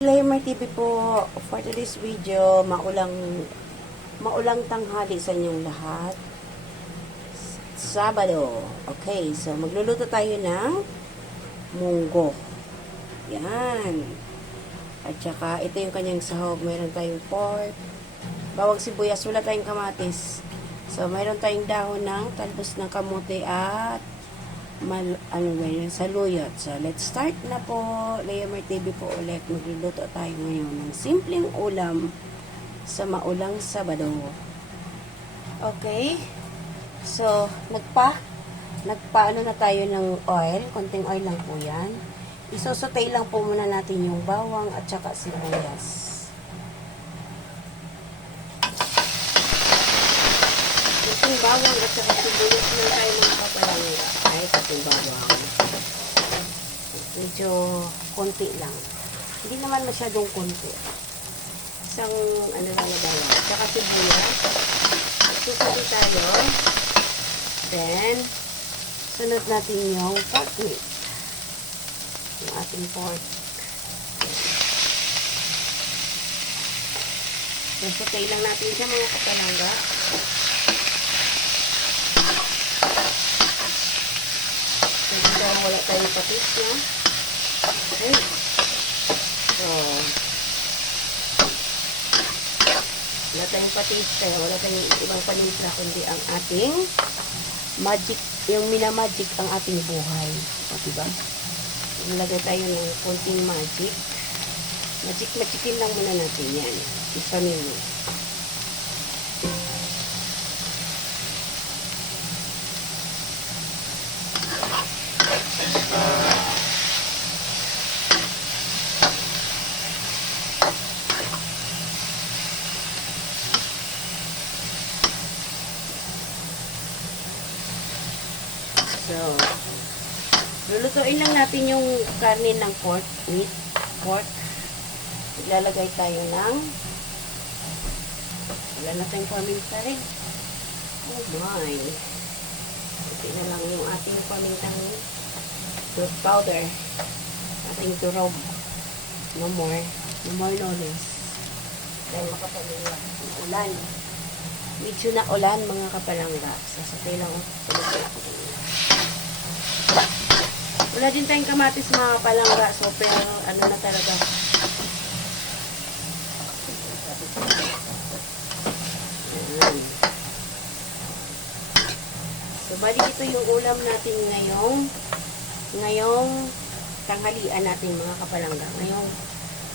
Disclaimer TV po, for today's video, maulang tanghali sa inyong lahat. Sabado. Okay, so magluluto tayo ng munggo. Yan. At saka, ito yung kanyang sahog. Mayroon tayong pork, bawang sibuyas, wala tayong kamatis. So, mayroon tayong dahon ng talbos ng kamote at saluyot. So, let's start na po. Layamer TV po ulit. Magluluto tayo ngayon ng simpleng ulam sa maulang Sabado. Okay. So, nagpaano na tayo ng oil. Konting oil lang po yan. Isosotay lang po muna natin yung bawang at saka sibuyas. Itong bawang at saka sibuyas na tayo mga kapalangga. Ay, itong bawang. Medyo konti lang. Hindi naman masyadong konti. Isang ano lang na bawang. At saka sibuyas. Susuli tayo. Then, sunod natin yung pork meat. Yung ating pork. Susutay lang natin siya mga kapalangga. So, wala tayong patis na. Okay. So, wala tayong patis. Kaya wala tayong ibang panimpla kundi ang ating magic, yung minamagic ang ating buhay. O, diba? Ilagay tayo ng konting magic. Magic-magicin lang muna natin yan. Isanin mo. So, lulutuin lang natin yung karne ng pork, meat, pork. Ilalagay tayo ng, wala na tayong paminta rin. Oh my. Ito na lang yung ating pamintang fruit powder. Ating durog. No more. No more no less. Dahil makapalala. Ulan. Medyo na ulan mga kapalangga. Sasakay lang wala din tayong kamatis mga kapalangga. So, pero ano na talaga. Ayan. So, bali ito yung ulam natin ngayong tanghalian natin mga kapalangga. Ngayong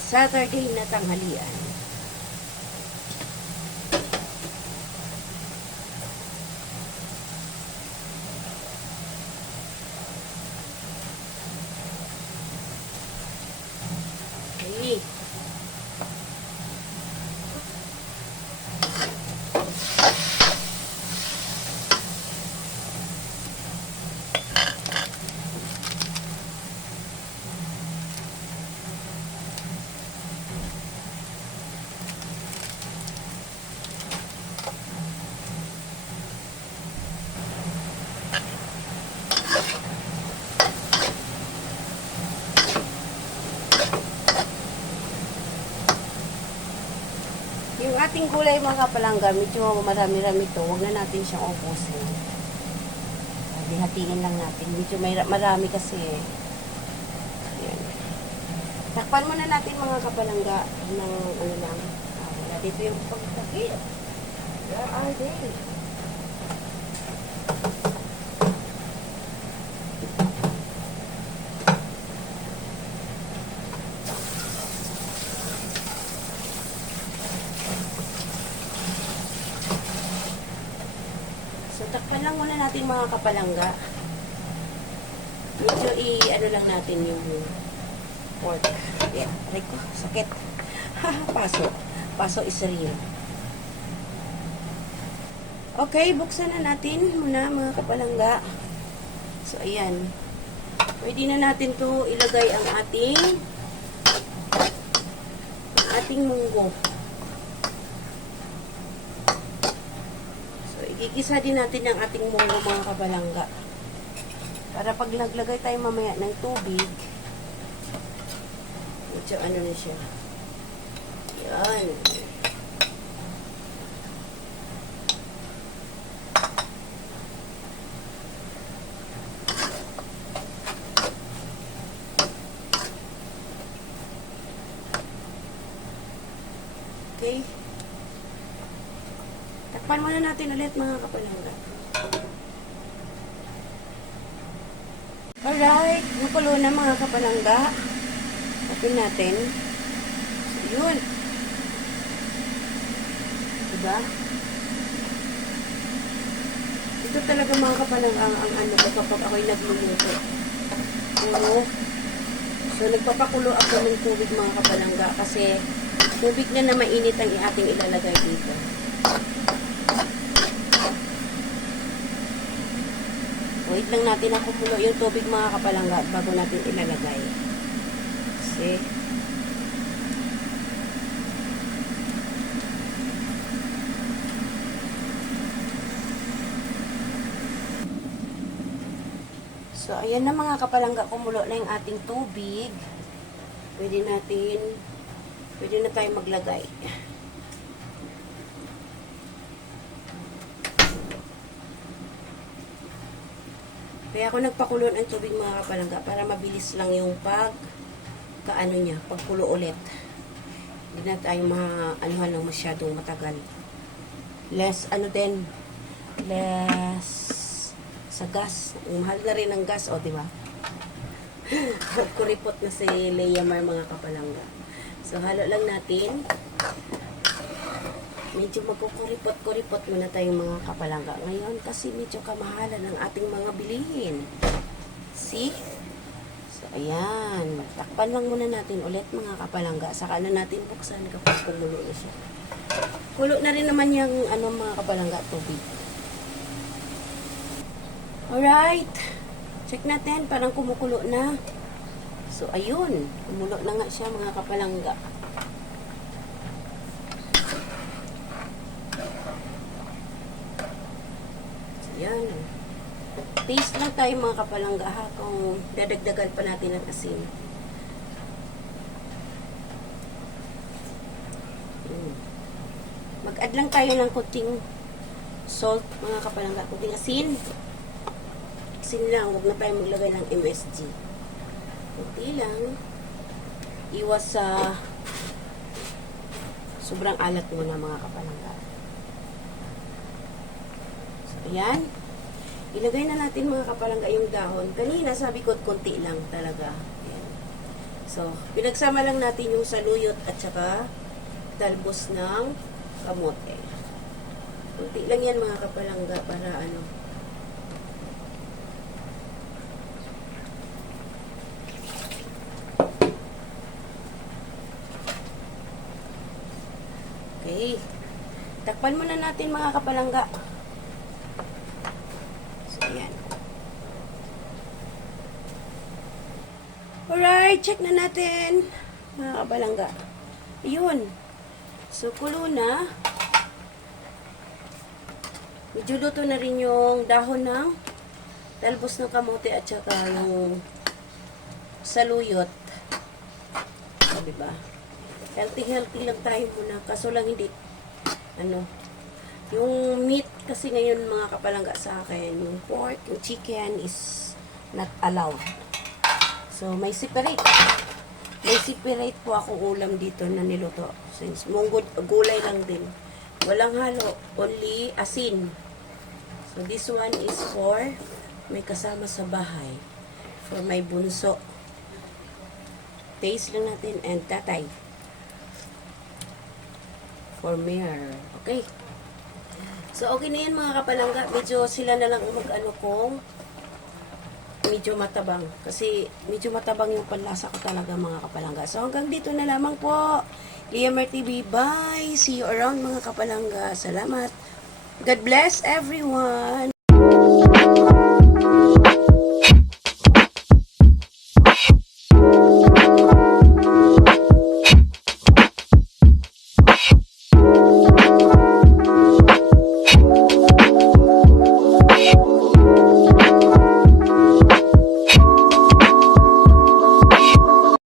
Saturday na tanghalian. Okay. Yung ating gulay mga kapalangga, medyo marami-rami to. Huwag na natin siyang ubusin. Hatiin lang natin. Medyo marami kasi. Ayan. Takpan muna natin mga kapalangga ng ano lang. Wala dito yung pagtakil. Where are they? So, takpan lang muna natin mga kapalangga. Medyo ano lang natin yung pork. Yeah, aray ko, sakit. Paso is real. Okay, buksan na natin muna mga kapalangga. So, ayan. Pwede na natin to ilagay ang ating munggo. Igigisa din natin ang ating munggo mga kapalangga. Para pag naglagay tayo mamaya ng tubig, Medyo ano na siya. Yan. Okay. Takpan muna natin ulit mga kapalangga. Alright. Nakulo na mga kapalangga. Tapin natin. So, yun. Diba? Ito talaga mga kapalangga ang ano ko kapag ako'y nagluluto. Puro. So, nagpapakulo ako ng tubig mga kapalangga kasi tubig na mainit ang ating ilalagay dito. Wait lang natin na kumulo yung tubig mga kapalangga bago natin ilalagay. See? So, ayan na mga kapalangga, kumulo na yung ating tubig. Pwede na tayo maglagay. Kaya ako nagpakulo ng tubig mga kapalangga para mabilis lang yung pagkulo ulit. Hindi na tayo maanuhan ng masyadong matagal. Less sa gas. Mahal na rin ang gas, di ba? Kuripot na si Leamar mga kapalangga. So, halo lang natin. Medyo magkukuripot-kuripot muna tayong mga kapalangga. Ngayon, kasi medyo kamahalan ang ating mga bilihin. See? So, ayan. Takpan lang muna natin ulit mga kapalangga. Saka na natin buksan kapag kumulo na siya. Kulo na rin naman yung mga kapalangga, tubig. Alright. Check natin. Parang kumukulo na. So, ayun. Kumulo na nga siya mga kapalangga. Yan. Taste lang tayo mga kapalangga ha kung dadagdagan pa natin ng asin. Mag-add lang tayo ng kunting salt mga kapalangga. Kunting asin. Asin lang. Huwag na tayo maglagay ng MSG. Kunti lang. Iwas sa sobrang alat muna mga kapalangga. Ayan. Ilagay na natin mga kapalangga yung dahon. Kanina sabi ko konti lang talaga. Ayan. So, pinagsama lang natin yung saluyot at saka talbos ng kamote. Konti lang yan mga kapalangga para Okay. Takpan muna natin mga kapalangga. Ayan. Alright, check na natin. Mga kapalangga. Ayun. So, kulo na. Medyo luto na rin yung dahon ng talbos ng kamote at saka yung saluyot. So, diba? Healthy lang tayo muna. Kaso lang hindi, yung meat kasi ngayon mga kapalangga sa akin, yung pork, yung chicken is not allowed. So, may separate po ako ulam dito na niluto. Since gulay lang din. Walang halo, only asin. So, this one is for may kasama sa bahay. For my bunso. Taste lang natin and tatay. For Mir. Okay. So, okay na yan mga kapalangga. Medyo sila na lang kung medyo matabang. Kasi medyo matabang yung panlasa ko talaga mga kapalangga. So, hanggang dito na lamang po. Leamar TV. Bye! See you around mga kapalangga. Salamat. God bless everyone!